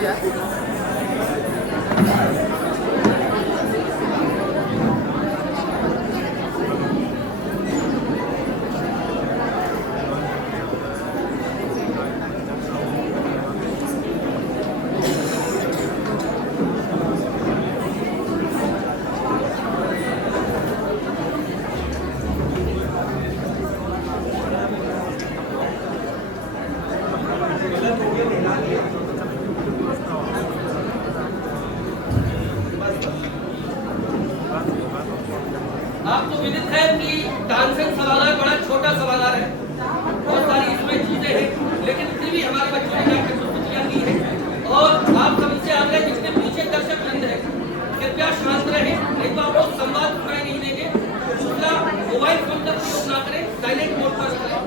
दे यार। आपको विदित है कि तानसेन सभागार बड़ा छोटा सभागार है, बहुत सारी इसमें चीजें हैं, लेकिन फिर भी हमारे बच्चों ने जाकर प्रस्तुतियां दी है। और आप सभी से आग्रह, जितने पीछे दर्शक वृंद है, कृपया शांत रहें, नहीं तो आप लोग संवाद सुनाई नहीं देंगे। दूसरा, मोबाइल फोन का प्रयोग ना करें, साइलेंट मोड पर रखें।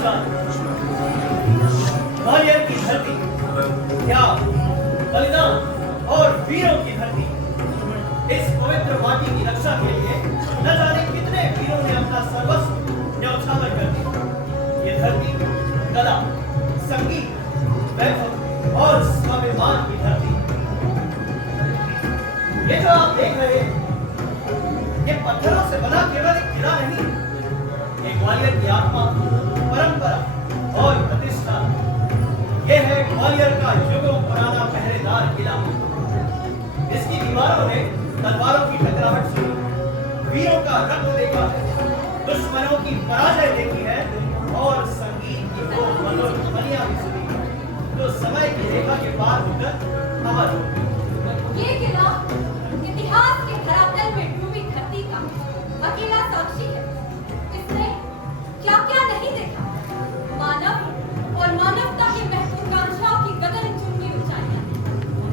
नमस्कार। ग्वालियर की धरती, त्याग, बलिदान और वीरों की धरती। इस पवित्र माटी की रक्षा के लिए न जाने कितने वीरों ने अपना सर्वस्व न्यौछावर कर दिया। ये धरती कला, संगीत, वैभव और स्वाभिमान की धरती। ये जो आप देख रहे हैं, ये पत्थरों से बना केवल एक किला नहीं, ये ग्वालियर की आत्मा, परंपरा और प्रतिष्ठा। ये है ग्वालियर का युगों पुराना पहरेदार किला। इसकी दीवारों ने तलवारों की टकराहट सुनी, वीरों का रक्त देखा है, दुश्मनों की पराजय देखी है और संगीत की वो मधुर ध्वनियां भी सुनी है, जो समय की रेखा के पार होकर अमर हो। ये किला इतिहास के धरातल में डूबी धरती का अकेला साक्षी है। इसने क्या क्या नहीं देखा, मानव और मानवता की महत्वाकांक्षाओं की गगनचुंबी ऊंचाइयां,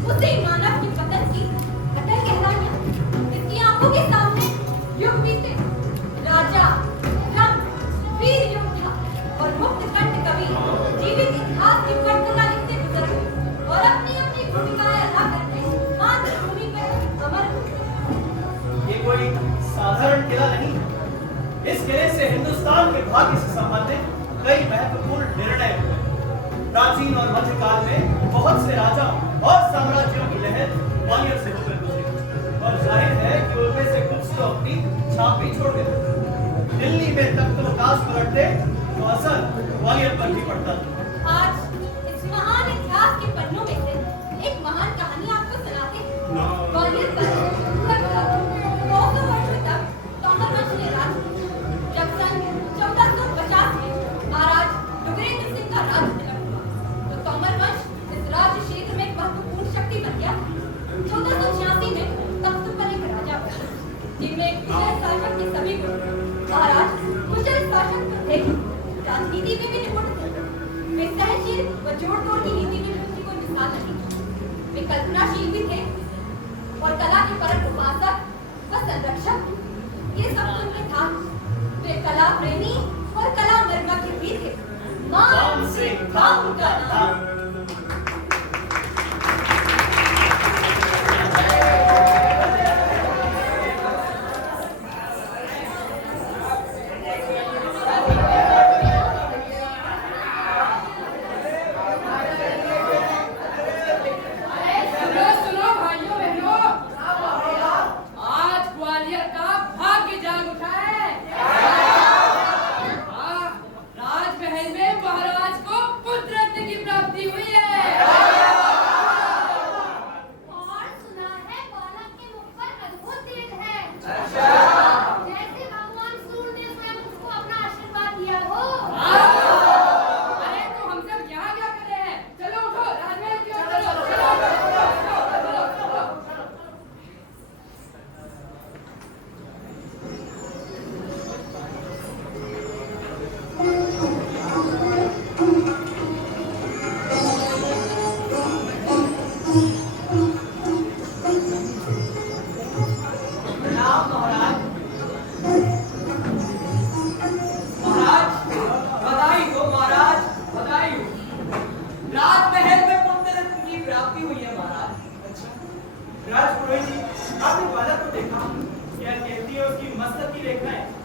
उसी मानव की पतन की अटल गहराइयां। इसकी आंखों के सामने युग बीते, राजा, रंग, वीर योद्धा और मुक्त कंठ कवि जीवित इतिहास की पटकथा लिखते गुजर गए और अपनी अपनी भूमिकाएं अदा करते मातृभूमि पर अमर हो गए। ये कोई साधारण किला नहीं, इस किले से हिंदुस्तान के भाग्य से संबंधित कई महत्वपूर्ण निर्णय हुए। प्राचीन और मध्यकाल में बहुत से राजाओं और साम्राज्यों की लहर ग्वालियर से होकर गुजरी और जाहिर है कि उनमें से कुछ तो अपनी छाप भी छोड़ गए। दिल्ली में तख्त-ओ-ताज पलटते तो असर ग्वालियर पर भी पड़ता था। आज इस महान इतिहास के पन्नों में से एक महान कहानी आपको सुनाते हैं। ग्वालियर पर लगभग 200 वर्ष तक तोमर वंश ने राज किया। जब सन 1450 में महाराज डुगरेंद्र सिंह का राज तिलक हुआ, तो तोमर वंश इस राज्य क्षेत्र में एक महत्वपूर्ण शक्ति बन गया। 1486 में तख्त पर एक राजा बना, जिनमें कुशल शासक के सभी गुण। महाराज कुशल शासक तो थे, राजनीति में भी निपुण थे। वे सहनशील व जोड़-तोड़ की नीति में भी कोई मिसाल नहीं। वे कल्पनाशील भी थे और कला के परम उपासक व संरक्षक। ये सब तो उनके था। वे कला प्रेमी और कला मर्मज्ञ भी थे। मान सिंह था उनका नाम।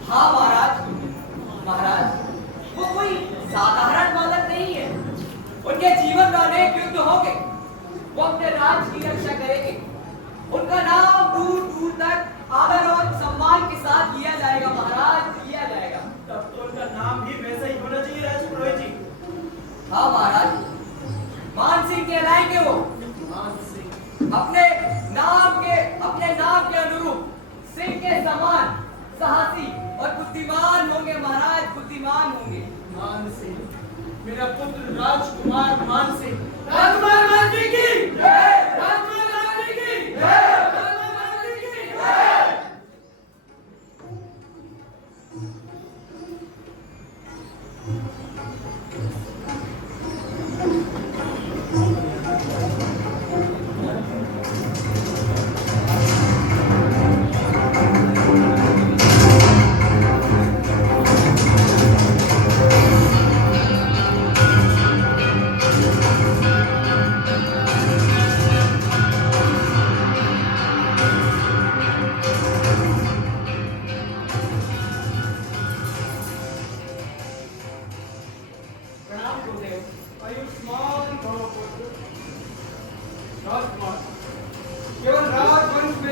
हाँ महाराज, महाराज वो कोई साधारण बालक नहीं है। उनके जीवन में अनेक युद्ध होंगे, वो अपने राज की रक्षा करेंगे। उनका नाम दूर दूर तक आदर और सम्मान के साथ लिया जाएगा महाराज, लिया जाएगा। तब तो उनका नाम भी वैसा ही होना चाहिए राजपुरोहित जी। हाँ महाराज, मान सिंह कहलाएंगे वो। मान सिंह अपने नाम के अनुरूप सिंह के समान साहसी और बुद्धिमान होंगे महाराज, बुद्धिमान होंगे। मान सिंह, मेरा पुत्र राजकुमार मान सिंह। राजकुमार मान सिंह की जय, राजकुमार मान सिंह की जय, राजकुमार मान सिंह की जय।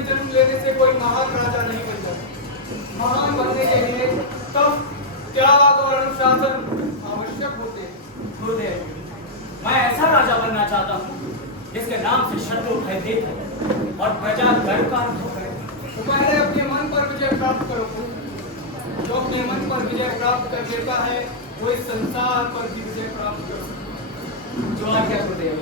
में जन्म लेने से कोई महान राजा नहीं बन जाता। महान बनने के लिए तप, त्याग और अनुशासन आवश्यक होते हैं। गुरुदेव, मैं ऐसा राजा बनना चाहता हूँ जिसके नाम से शत्रु भयभीत है और प्रजा गर्व का अनुभव करे। तो पहले अपने मन पर विजय प्राप्त करो। जो अपने मन पर विजय प्राप्त कर लेता है वो इस संसार पर भी विजय प्राप्त कर सकता है। जो आज्ञा गुरुदेव।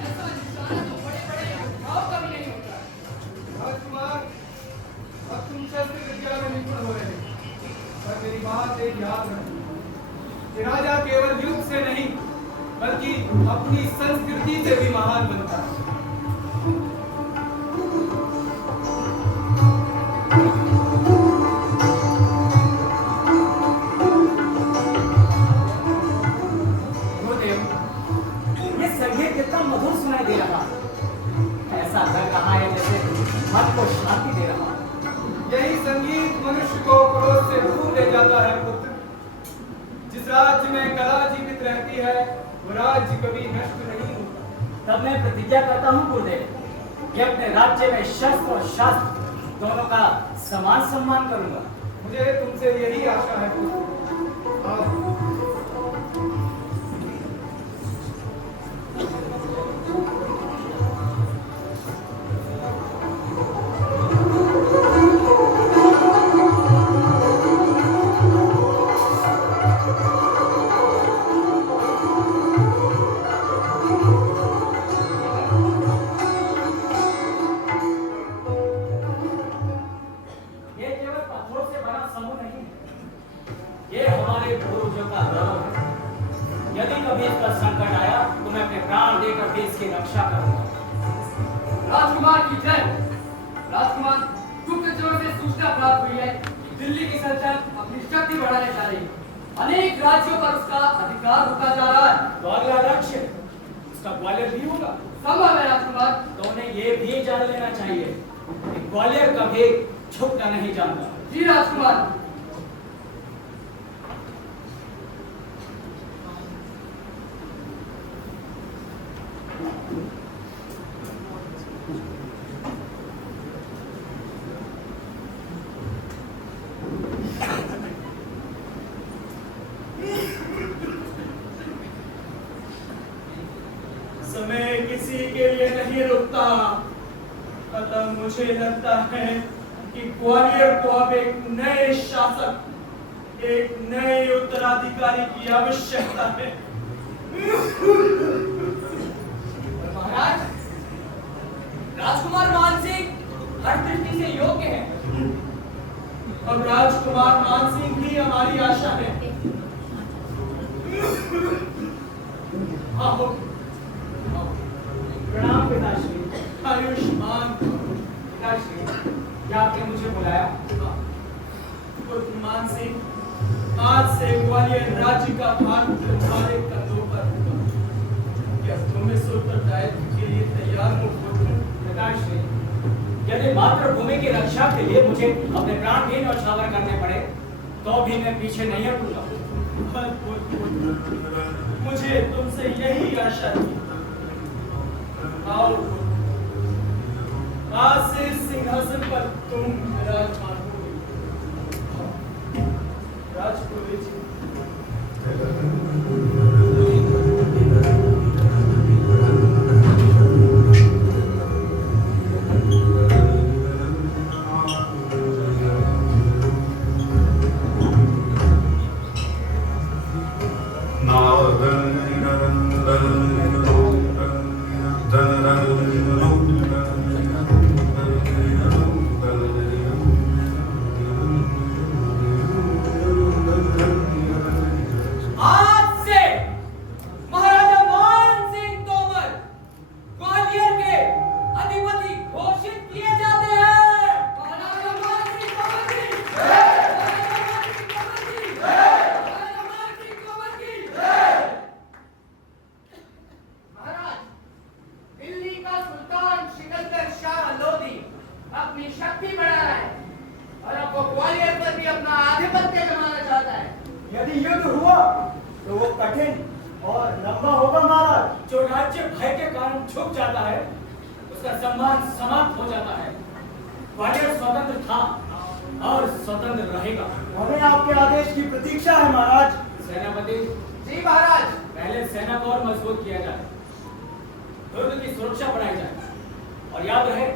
ऐसा निशाना तो बड़े बड़े घाव का भी नहीं होता। राजकुमार, अब तुम शस्त्र विद्या में निपुण हो रहे हो। पर मेरी बात एक याद रखो कि राजा केवल युद्ध से नहीं बल्कि अपनी संस्कृति से भी महान बनता है। गुरुदेव, ये संगीत कितना मधुर सुनाई दे रहा है। ऐसा लग रहा है जैसे मन को शांति दे रहा है। यही संगीत मनुष्य को क्रोध से दूर ले जाता है पुत्र। जिस राज्य में कला जीवित रहती है वो राज्य कभी नष्ट नहीं होता। तब मैं प्रतिज्ञा करता हूँ गुरुदेव कि अपने राज्य में शस्त्र और शास्त्र दोनों का समान सम्मान करूंगा। मुझे तुमसे यही आशा है पुत्र। आओ। ये केवल पत्थरों से बना समूह नहीं है, ये हमारे पूर्वजों का गौरव है। यदि कभी इस पर संकट आया तो मैं अपने प्राण देकर देश की रक्षा करूंगा। राजकुमार की जय। राजकुमार, गुप्तचरों से सूचना प्राप्त हुई है कि दिल्ली की सल्तनत अपनी शक्ति बढ़ाने जा रही है। अनेक राज्यों पर उसका अधिकार होता जा रहा है। तो अगला लक्ष्य उसका ग्वालियर भी होगा। संभव है राजकुमार। तो उन्हें ये भी जान लेना चाहिए कि ग्वालियर कभी झुकना नहीं जानता। जी राजकुमार। समय किसी के लिए नहीं रुकता। अतः मुझे लगता है कि ग्वालियर को अब एक नए शासक, एक नए उत्तराधिकारी की आवश्यकता है। महाराज, राजकुमार मानसिंह हर दृष्टि से योग्य है। अब राजकुमार मानसिंह ही हमारी आशा है। आओ। प्रणाम पिताश्री। आयुष्मान पिताश्री, क्या आपने मुझे बुलाया? मान सिंह, आज से ग्वालियर राज्य का भार तुम्हारे कंधों पर होगा। क्या तुम इस उत्तरदायित्व के लिए तैयार हो? पिताश्री, यदि मातृभूमि की रक्षा के लिए मुझे अपने प्राण भी न्यौछावर करने पड़े तो भी मैं पीछे नहीं हटूंगा। मुझे तुमसे यही आशा थी। आओ, आज से इस सिंहासन पर तुम विराजमान होगे। राजपुरोहित जी, आज से आधिपत्य जमाना चाहता है। यदि युद्ध हुआ तो वो कठिन और लंबा होगा महाराज। जो राज्य भय के कारण झुक जाता है उसका सम्मान समाप्त हो जाता है। ग्वालियर स्वतंत्र था और स्वतंत्र रहेगा। हमें आपके आदेश की प्रतीक्षा है महाराज। सेनापति जी महाराज। पहले सेना को और मजबूत किया जाए, दुर्ग की सुरक्षा बढ़ाई जाए और याद रहे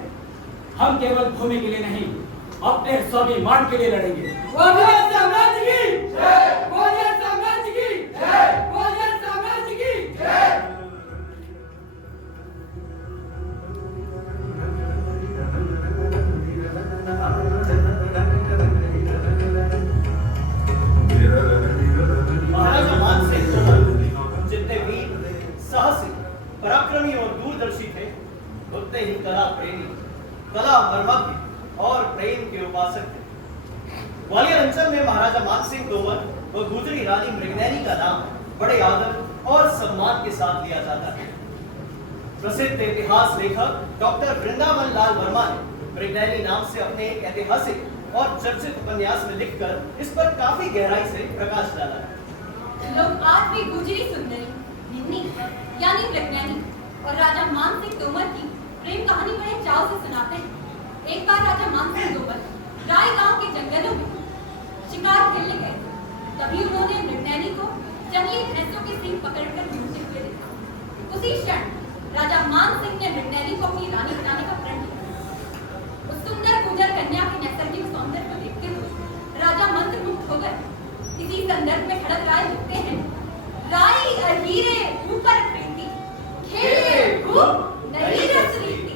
हम केवल भूमि के लिए नहीं अपने स्वाभिमान के लिए लड़ेंगे। ग्वालियर साम्राज्य की जय। ग्वालियर साम्राज्य की जय। ग्वालियर साम्राज्य की जय। महाराजा मानसिंह तोमर जितने वीर, साहसी, पराक्रमी और दूरदर्शी थे, उतने ही कला प्रेमी, कला मर्मज्ञ और प्रेम के उपासक थे। ग्वालियर अंचल में महाराजा मानसिंह तोमर व गुजरी रानी मृगनयनी का नाम बड़े आदर और सम्मान के साथ लिया जाता है। प्रसिद्ध इतिहास लेखक डॉक्टर वृंदावन लाल वर्मा ने मृगनयनी नाम से अपने एक ऐतिहासिक और चर्चित उपन्यास में लिखकर इस पर काफी गहराई से प्रकाश डाला है। लोग आज भी गुजरी सुंदरी निन्नी यानी मृगनयनी और राजा मानसिंह तोमर की प्रेम कहानी बड़े चाव से सुनाते हैं। एक बार राजा मानसिंह तोमर राय गांव के जंगलों में शिकार खेलने गए। तभी उन्होंने मृगनयनी को जंगली भैंसों के सींग पकड़कर घूमते हुए देखा। उसी क्षण राजा मानसिंह ने मृगनयनी को अपनी रानी बनाने का प्रण किया। उस सुंदर गुजर कन्या के नैसर्गिक सौंदर्य को देखते हुए राजा मंत्रमुग्ध हो गए। इसी संदर्भ में खड़ग राय लिखते हैं, राई अहीरे ऊपर प्रीति, खेले खूब नहीं रस रीति।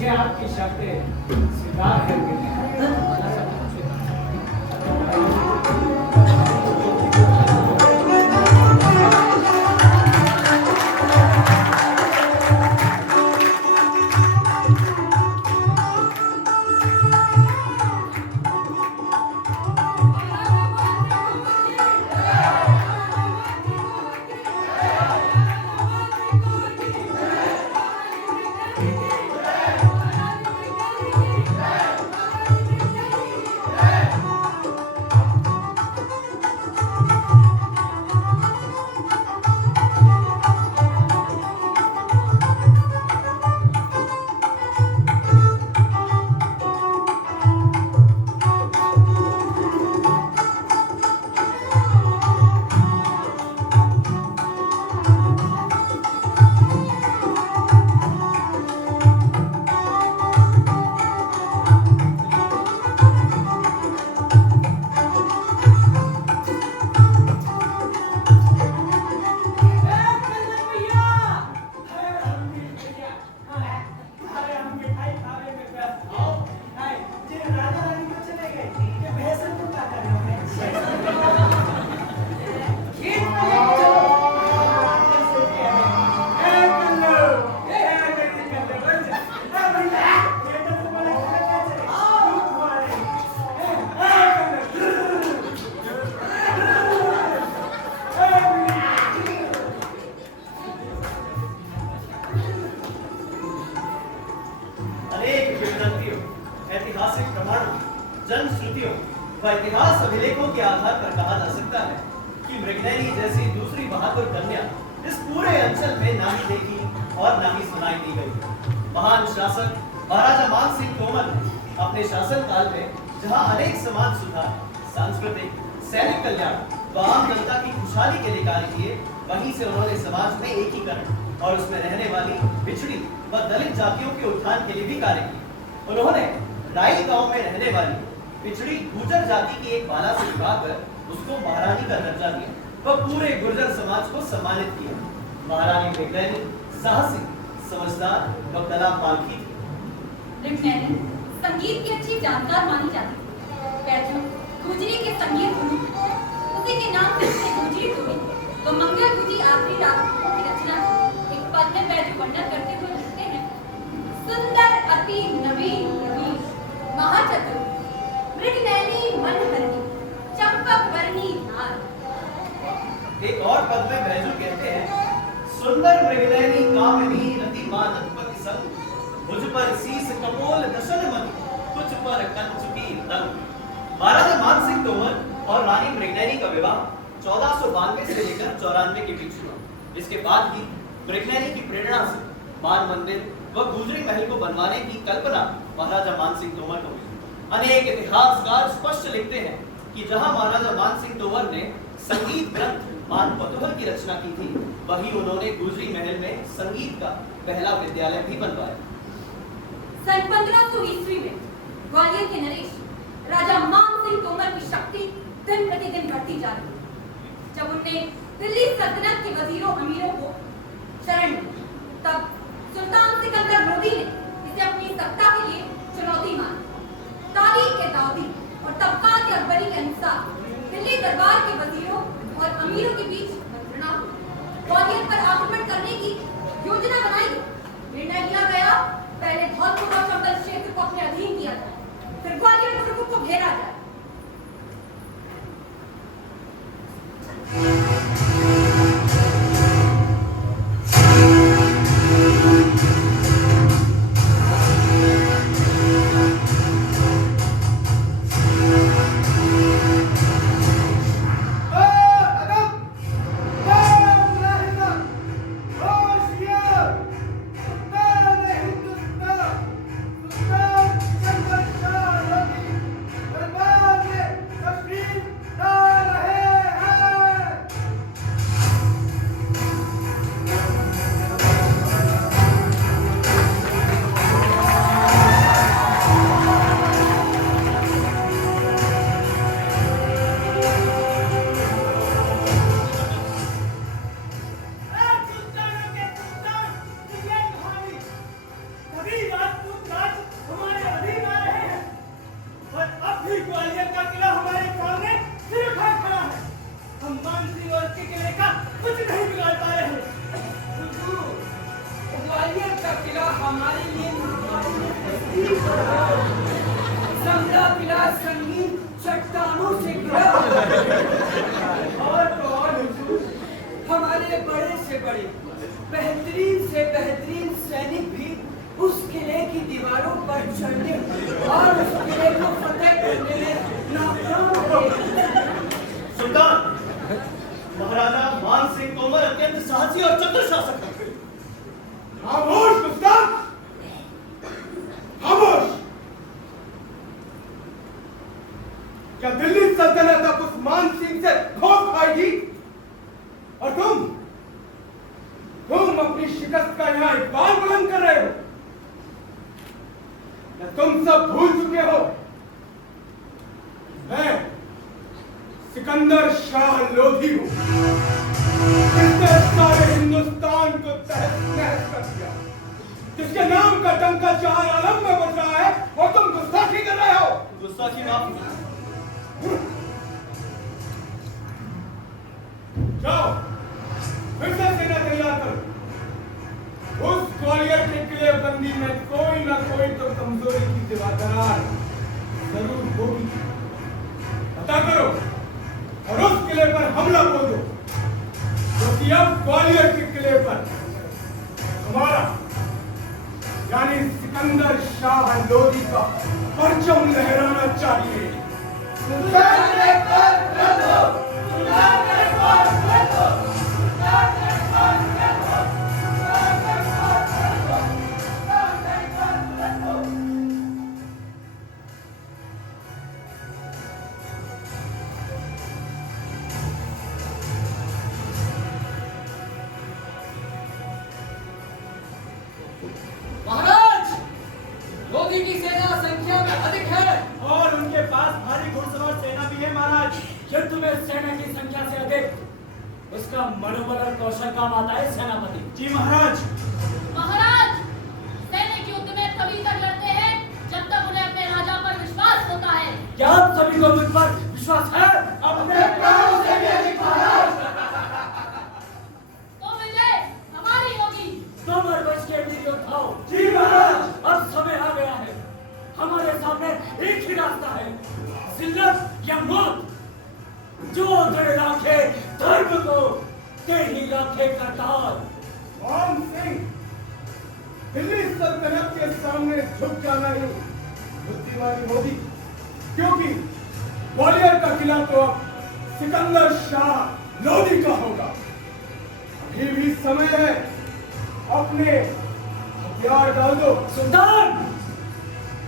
मुझे आपकी शर्तें स्वीकार करके ऐतिहासिक प्रमाणों, जनश्रुतियों व इतिहास अभिलेखों के आधार पर कहा जा सकता है कि मृगनयनी जैसी दूसरी बहादुर कन्या इस पूरे अंचल में ना ही देखी और ना ही सुनाई दी गई। महान शासक महाराजा मान सिंह तोमर ने अपने शासनकाल में जहां अनेक समाज सुधार, सांस्कृतिक, सैनिक कल्याण व आम जनता की खुशहाली के लिए कार्य किए, वहीं से उन्होंने समाज में एकीकरण और उसमें रहने वाली पिछड़ी व दलित जातियों के उत्थान के लिए भी कार्य किए। उन्होंने राई गांव में रहने वाली पिछड़ी गुर्जर जाति की एक बाला से विवाह कर उसको महारानी का दर्जा दिया व पूरे गुर्जर समाज को सम्मानित किया। महारानी मृगनयनी साहसी, समझदार व कला पालकी थी। मृगनयनी संगीत की अच्छी जानकार मानी जाती थी। बैजू गुजरी के संगीत गुरु, उसी के नाम से उसने गुजरी हुई तो मंगल गुजी आखिरी रात की रचना की। एक पद में बैजू वर्णन करते हुए लिखते हैं, सुंदर अति नवीन नवीन महाचतुर मृगनयनी मनहरणी चंपक वर्णी हार। एक और पद में बैजू कहते हैं, सुंदर मृगनयनी कामिनी रतिमान अधपति संग, मुझ पर शीस कपोल दशन मन, कुछ पर कंचुकी तंग। महाराजा मान सिंह तोमर और रानी मृगनयनी का विवाह 1492 से लेकर 94 के बीच हुआ। इसके बाद ही मृगनयनी की प्रेरणा से मान मंदिर व गुजरी महल को बनवाने की कल्पना महाराजा मान सिंह तोमर को हुई। अनेक इतिहासकार स्पष्ट लिखते हैं कि जहां महाराजा मान सिंह तोमर ने संगीत ग्रंथ मान पतोहर की रचना की थी, वहीं उन्होंने गुजरी महल में संगीत का पहला विद्यालय भी बनवाया। सन 1500 ईस्वी में ग्वालियर के नरेश राजा मान सिंह तोमर की शक्ति दिन प्रतिदिन बढ़ती जा रही। जब उनने दिल्ली सल्तनत के वजीरों अमीरों को शरण दी, तब सुल्तान सिकंदर लोदी ने इसे अपनी सत्ता के लिए चुनौती मानी। तारीख के दाऊदी और तबकात अकबरी के अनुसार दिल्ली दरबार के वजीरों और अमीरों के बीच मंत्रणा हुई। ग्वालियर पर आक्रमण करने की योजना बनाई गई। निर्णय लिया गया, पहले धौलपुर और चंबल क्षेत्र को अपने अधीन किया जाए, फिर ग्वालियर दुर्ग को घेरा जाए। अभी ग्वालियर का किला हमारे सामने सिर उठाए खड़ा है। हम मान सिंह और उसके किले का कुछ नहीं बिगाड़ पा रहे हैं। ग्वालियर का किला हमारे लिए संगला किला संगीन चट्टानों से घिरा और तो और हमारे बड़े से बड़े बेहतरीन से बेहतरीन सैनिक भी उस किले की दीवारों पर चढ़ने और उस किले को फतेह करने में नाकाम रहे। सुल्तान, महाराजा मान सिंह तोमर अत्यंत साहसी और चतुर शासक हैं। खामोश गुस्ताख! खामोश! क्या दिल्ली सल्तनत अब उस मान सिंह से खौफ खाएगी? और तुम अपनी शिकस्त का यहाँ इकबाल बुलंद कर रहे हो? या तुम सब भूल चुके हो? मैं सिकंदर शाह लोधी हूं, जिसने सारे हिंदुस्तान को तहस नहस कर दिया, जिसके नाम का डंका चार आलम में बज रहा है, और तुम गुस्ताखी कर रहे हो। गुस्ताखी माफ जाओ, फिर से सेना तैयार करो। उस ग्वालियर के किले बंदी में कोई ना कोई तो कमजोरी की दरार जरूर होगी। पता करो और उस किले पर हमला बोल दो, क्योंकि अब ग्वालियर के किले पर हमारा यानी सिकंदर शाह लोधी का परचम लहराना चाहिए। महाराज, लोधी की सेना संख्या में अधिक है और उनके पास भारी घुड़सवार सेना भी है महाराज। युद्ध में सेना की संख्या से अधिक उसका मनोबल और कौशल काम आता है सेनापति। जी महाराज। महाराज, सैनिक युद्ध में तभी तक लड़ते हैं जब तक उन्हें अपने राजा पर विश्वास होता है। क्या आप सभी को मुझ पर विश्वास है? अपने प्राणों से भी अधिक महाराज। तो विजय हमारी होगी। तोमर वंश के वीर योद्धाओ, जी महाराज। अब समय आ गया है। हमारे सामने एक ही रास्ता है, जिल्लत या मौत। जो दृढ़ राखे धर्म को, ते ही राखे करतार। मान सिंह, दिल्ली सल्तनत के सामने झुक जाना ही बुद्धिमानी होगी, क्योंकि ग्वालियर का किला तो अब सिकंदर शाह लोधी का होगा। अभी भी समय है, अपने हथियार डाल दो। सुल्तान,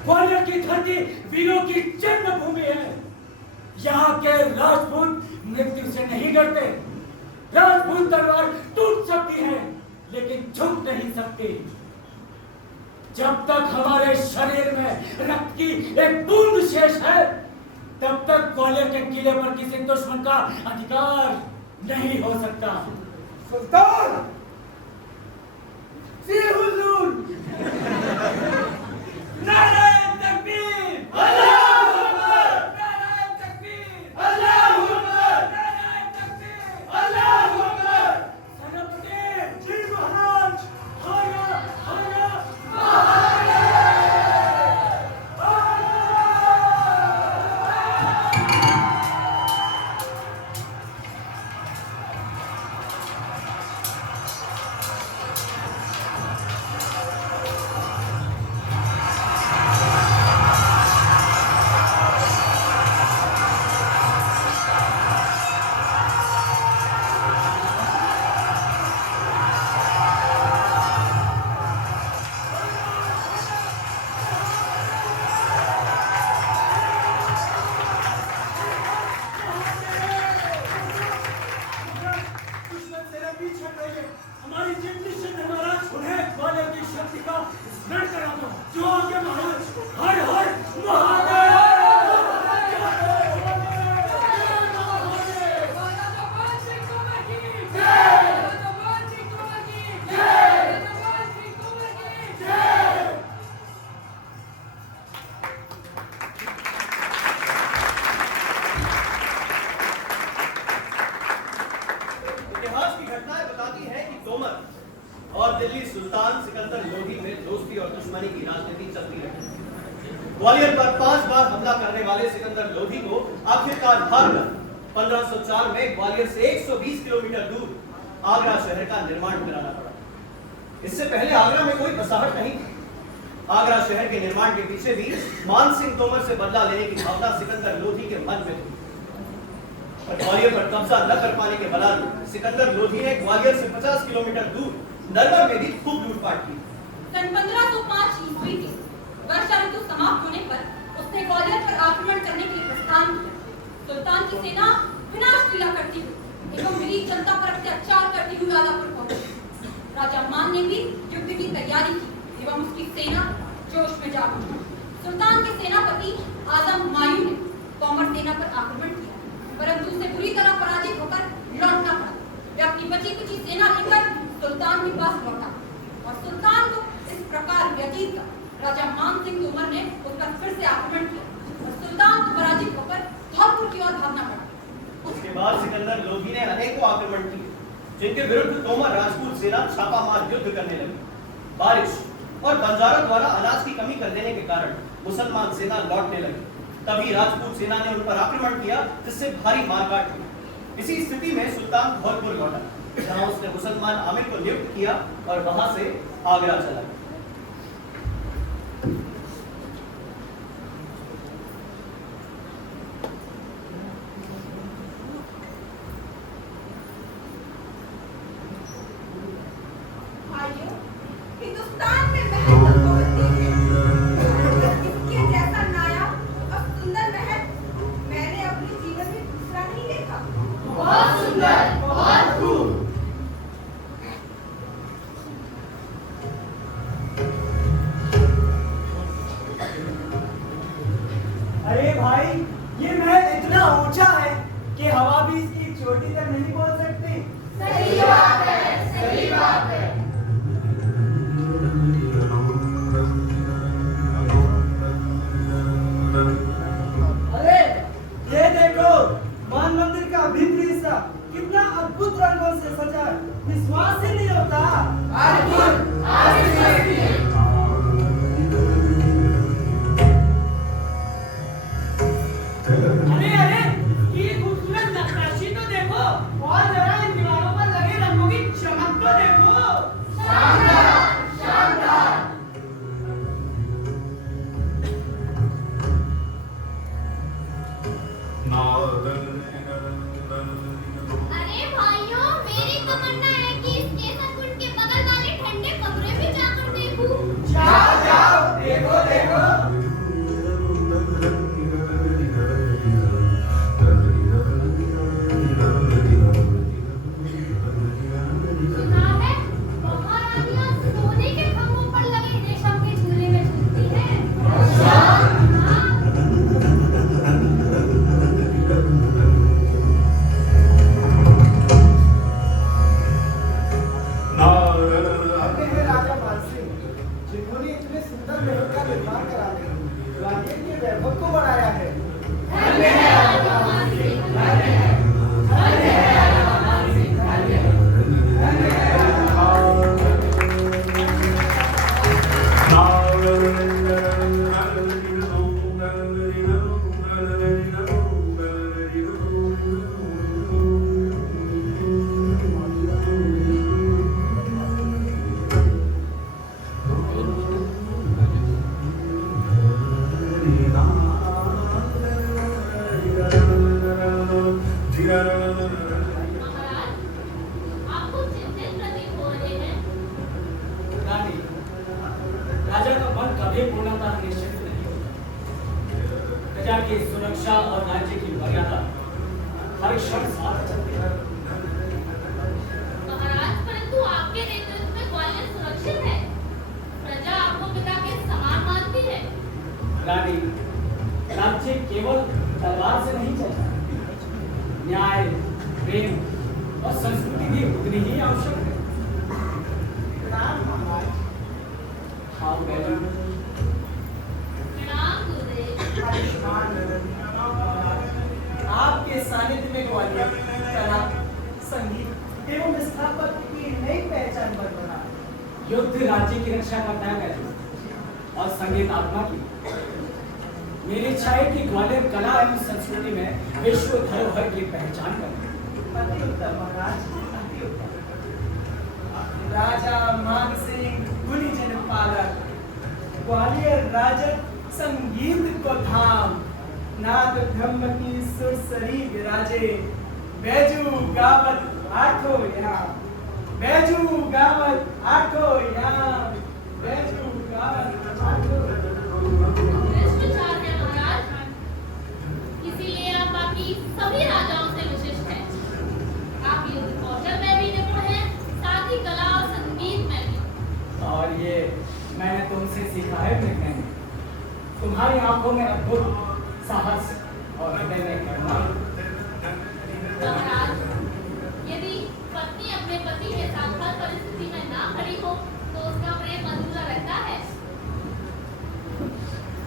ग्वालियर की धरती वीरों की जन्मभूमि है। यहाँ के राजपूत मृत्यु से नहीं डरते। राजपूत तलवार टूट सकती है, लेकिन झुक नहीं सकती। जब तक हमारे शरीर में रक्त की एक बूंद शेष है, तब तक ग्वालियर के किले पर किसी दुश्मन का अधिकार नहीं हो सकता। सुल्तान, जी हुजूर। नारायण तकबीर! अल्लाहू अकबर! नारायण तकबीर! अल्लाहू अकबर! नारायण तकबीर! अल्लाहू अकबर! सेनापति जी महाराज, हाया हाया चलती रही। ग्वालियर पर 5 बार हमला करने वाले सिकंदर लोधी को आखिरकार हारकर 1504 में ग्वालियर से 120 किलोमीटर दूर आगरा शहर का निर्माण कराना पड़ा। इससे पहले आगरा में कोई बसाहट नहीं थी। आगरा शहर के निर्माण के पीछे भी मान सिंह तोमर से बदला लेने की भावना सिकंदर लोधी के मन में थी। पर ग्वालियर पर कब्जा न कर पाने के बलाल सिकंदर लोधी ने ग्वालियर से 50 किलोमीटर दूर नरवर में भी खूब लूटपाट की। सन 1505 ईस्वी के वर्षा ऋतु समाप्त होने पर उसने ग्वालियर पर आक्रमण करने के लिए प्रस्थान किया। सुल्तान की सेना विनाशलीला करती हुई एवं गरीब जनता पर अत्याचार करती हुई आलापुर पहुंची। राजा मान ने भी युद्ध की तैयारी की एवं उसकी सेना जोश में जा उठी। सुल्तान के सेनापति आजम हुमायूं ने तोमर सेना पर आक्रमण किया, परंतु उसे बुरी तरह पराजित होकर लौटना पड़ा। वे अपनी बची कुची सेना लेकर सुल्तान के पास लौटा और सुल्तान को इस प्रकार व्यतीत कर राजा मान सिंह तोमर ने उस पर फिर से आक्रमण किया और सुल्तान को पराजित होकर धौलपुर की ओर भागना पड़ा। उसके बाद सिकंदर लोधी ने अनेकों आक्रमण किए, जिनके विरुद्ध तोमर राजपूत सेना छापामार युद्ध करने लगी। बारिश और बंजारों द्वारा अनाज की कमी कर देने के कारण मुसलमान सेना लौटने लगी। तभी राजपूत सेना ने उन पर आक्रमण किया, जिससे भारी मारकाट हुई। इसी स्थिति में सुल्तान धौलपुर लौटा, जहां उसने मुसलमान आमिर को नियुक्त किया और वहां से आगरा चला गया। भाइयों, हिंदुस्तान में महल तो होती है, इसके जैसा नायाब और सुंदर महल मैंने अपने जीवन में दूसरा नहीं देखा। बहुत सुंदर, बहुत खूब। अरे भाई, ये महल इतना ऊंचा है कि हवा भी इसकी चोटी तक नहीं पहुंच सकती। सही बात है, सही बात है। अरे ये देखो, मान मंदिर का भीतरी हिस्सा कितना अद्भुत रंगों से सजा है, विश्वास ही नहीं होता। अद्भुत, अविश्वसनीय। अरे अरे, ये खूबसूरत नक्काशी तो देखो, और जरा इन दीवारों पर लगे रंगों की चमक तो देखो। शानदार, शानदार। अरे भाइयों, मेरी तमन्ना है कि इस केसर कुंड के बगल वाले ठंडे कमरे में जाकर देखूं। जाओ जाओ, देखो देखो। सुना है महारानियां सोने के खंभों पर लगे रेशम के झूले में झूलती हैं। हाँ। अपने हैं राजा मान सिंह, जिन्होंने इतने सुंदर महल का निर्माण करा के ग्वालियर के वैभव को बढ़ाया है। धन्य है राजा मान सिंह, धन्य है, धन्य है राजा मान सिंह, धन्य है, धन्य है राजा। महाराज, आप कुछ चिंतित प्रतीत हो रहे हैं। रानी, राजा का मन कभी पूर्णतः निश्चिंत नहीं होता। प्रजा की सुरक्षा और राज्य की मर्यादा हर क्षण साथ चलती है। महाराज, परंतु आपके नेतृत्व में ग्वालियर सुरक्षित है। प्रजा आपको पिता के समान मानती है। रानी, राज्य केवल तलवार से नहीं चलता। न्याय, प्रेम और संस्कृति भी उतनी ही आवश्यक है। हाँ बेटा। प्रणाम गुरुदेव। आपके सानिध्य में ग्वालियर कला, संगीत एवं स्थापत्य की नई पहचान बन रहा है। युद्ध राज्य की रक्षा करता है बेटा। और संगीत आत्मा की। मेरी इच्छा है कि ग्वालियर कला एवं संस्कृति में विश्व धरोहर की पहचान करें। अति उत्तम महाराज, अति उत्तम। राजा मानसिंह गुणीजन पालक, ग्वालियर राजन संगीत को धाम, नाद ब्रह्म की सुरसरी विराजे, बैजू गावत आठो याम, बैजू गावत आठो याम, बैजू गावत आठो। भ्रष्टाचार है महाराज, इसीलिए आप बाकी सभी राजाओं से विशिष्ट हैं। आप युद्ध कौशल में भी निपुण हैं, साथ ही कला और संगीत में भी। और ये मैंने तुमसे सीखा है मृगनयनी। तुम्हारी आंखों में अद्भुत साहस और हृदय में करुणा। महाराज, यदि पत्नी अपने पति के साथ हर परिस्थिति में ना खड़ी हो तो उसका प्रेम अधूरा रहता है।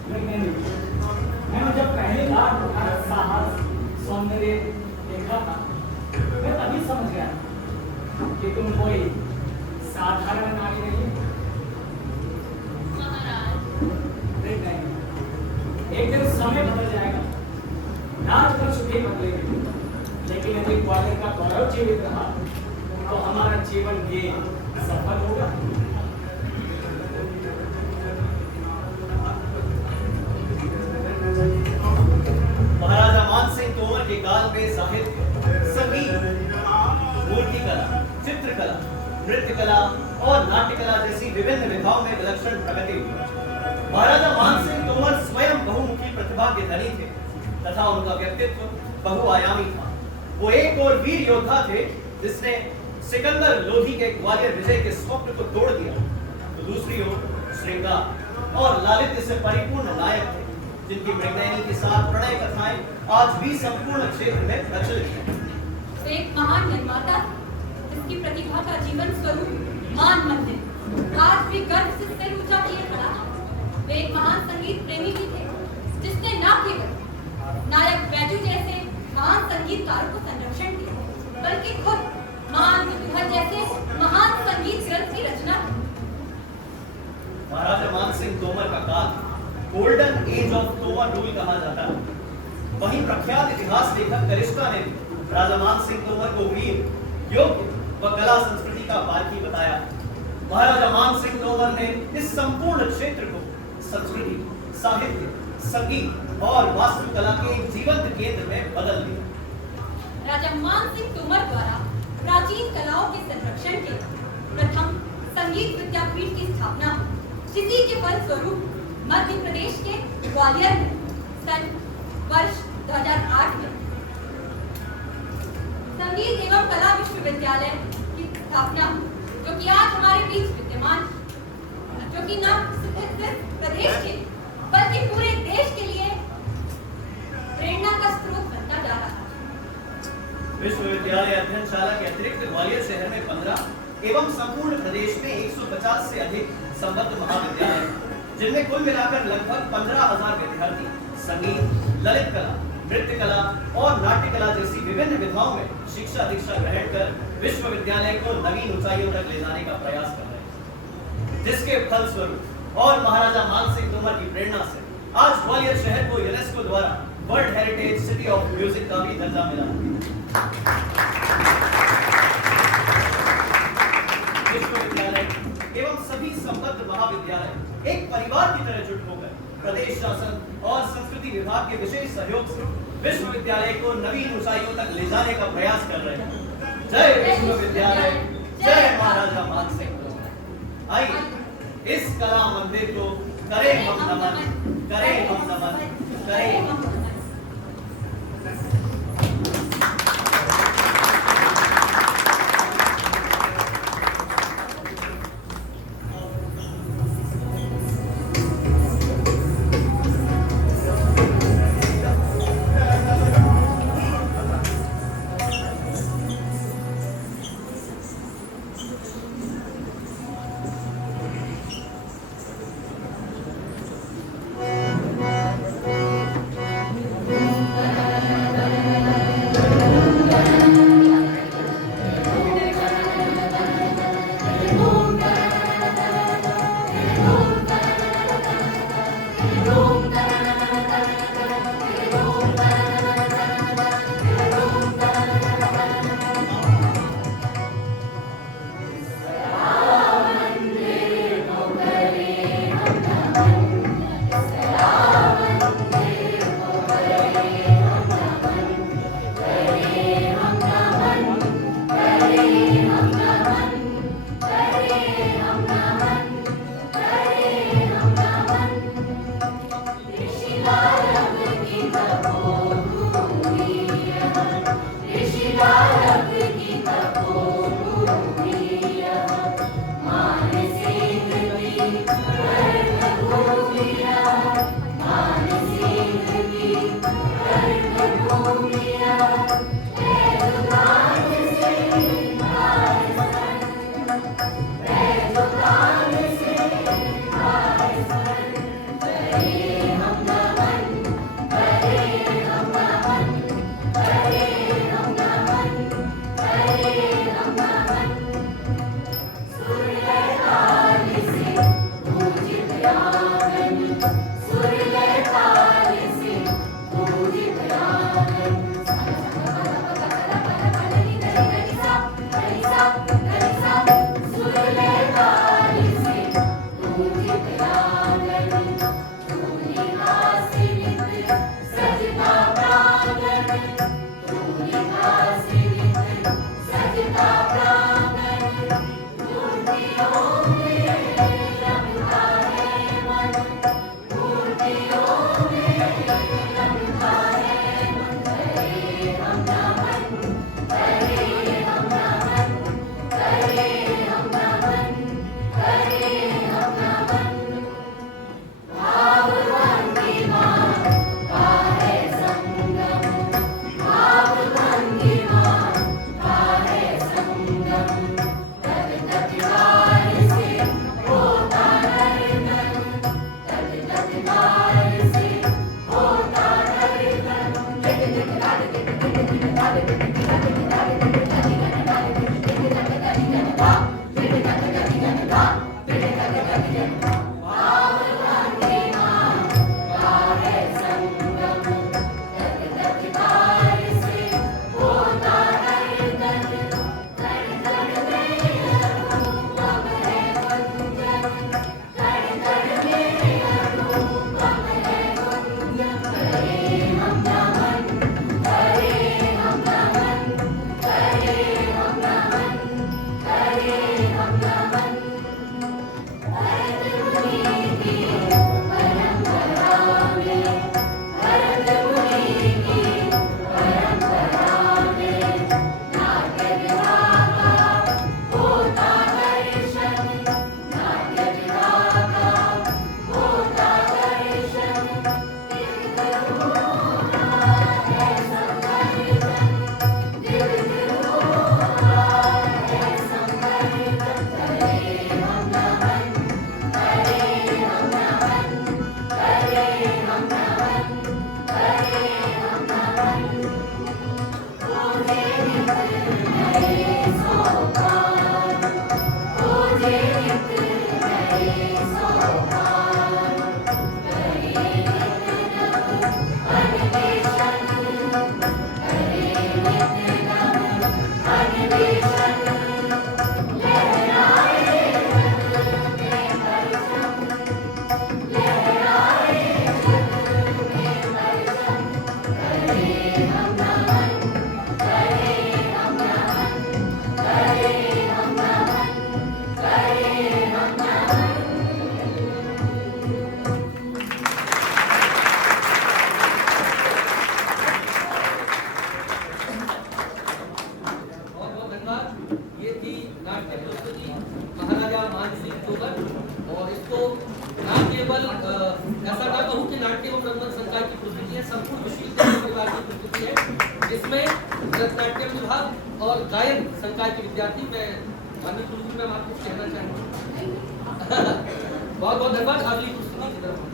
मृगनयनी, मैंने जब पहली बार तुम्हारा साहस सौंदर्य देखा था, मैं तभी समझ गया कि तुम कोई साधारण नारी नहीं हो। महाराज, मृगनयनी, एक दिन समय बदल जाएगा, राजवंश भी बदलेंगे, लेकिन यदि ग्वालियर का गौरव जीवित रहा तो हमारा जीवन भी सफल होगा। महाराजा मानसिंह तोमर के काल में साहित्य, संगीत, मूर्तिकला, चित्रकला, नृत्यकला और नाट्यकला जैसी विभिन्न विधाओं में विलक्षण प्रगति हुई। महाराजा मानसिंह तोमर स्वयं बहुमुखी प्रतिभा के धनी थे तथा उनका व्यक्तित्व बहुआयामी था। वो एक और वीर योद्धा थे जिसने सिकंदर लोधी के ग्वालियर विजय के स्वप्न को तोड़ दिया, तो दूसरी ओर श्रृंगार और लालित्य से परिपूर्ण नायक थे जिनकी मृगनयनी के साथ प्रणय कथाएं आज भी संपूर्ण क्षेत्र में प्रचलित हैं। वो एक महान निर्माता जिसकी प्रतिभा का जीवन स्वरूप मान मंदिर आज भी गर्व से सिर ऊंचा किए खड़ा है। वे एक महान संगीत प्रेमी भी थे जिसने न केवल नायक बैजू जैसे महान संगीतकारों को संरक्षण दिया बल्कि खुद महान विद्वान जैसे महान संगीत ग्रंथ की रचना की। महाराजा मानसिंह तोमर का काल golden age of Tomar rule कहा जाता है। वहीं प्रख्यात इतिहास लेखक करिश्ता ने भी राजा मानसिंह तोमर को वीर, योग्य व कला संस्कृति का बारकी बताया। महाराजा मानसिंह तोमर ने इस संपूर्ण क्षेत्र को संस्कृति, साहित्य, संगीत और वास्तुकला के एक जीवंत केंद्र में बदल दिया। राजा मानसिंह तोमर द्वारा प्राचीन कलाओं के संरक्षण के प्रथम संगीत विद्यापीठ की स्थापना जिसी के फलस्वरूप मध्य प्रदेश के ग्वालियर में सन वर्ष 2008 में संगीत एवं कला विश्वविद्यालय की स्थापना, जो कि आज हमारे बीच विद्यमान, जो कि न सिर्फ प्रदेश के बल्कि पूरे देश के लिए प्रेरणा का स्रोत बनता जा रहा है। विश्वविद्यालय अध्ययनशाला के अतिरिक्त ग्वालियर शहर में 15 एवं संपूर्ण प्रदेश में 150 से अधिक संबद्ध महाविद्यालय, जिनमें कुल मिलाकर लगभग 15,000 विद्यार्थी संगीत, ललित कला, नृत्य कला और नाट्य कला जैसी विभिन्न विधाओं में शिक्षा दीक्षा ग्रहण कर विश्वविद्यालय को नवीन ऊंचाइयों तक ले जाने का प्रयास कर रहे हैं, जिसके फलस्वरूप और महाराजा मानसिंह तोमर की प्रेरणा से आज ग्वालियर शहर को यूनेस्को द्वारा world heritage city of music का भी दर्जा मिला। विश्वविद्यालय एवं सभी संबद्ध महाविद्यालय एक परिवार की तरह जुट होकर प्रदेश शासन और संस्कृति विभाग के विशेष सहयोग से विश्वविद्यालय को नवीन ऊंचाइयों तक ले जाने का प्रयास कर रहे हैं। जय विश्वविद्यालय, जय महाराजा मानसिंह तोमर। आइए इस कला मंदिर को करें हम नमन, करें हम नमन, करें हम नमन। Thank you. बहुत बहुत धन्यवाद। अगली प्रस्तुति की तरफ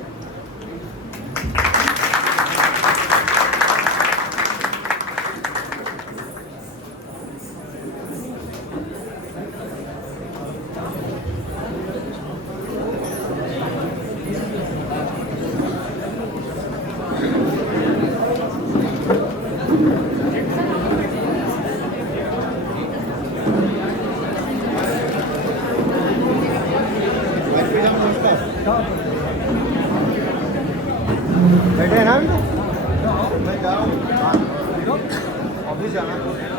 बैठे हैं ना अभी तो? मैं जा रहा हूँ ऑफिस जाना है।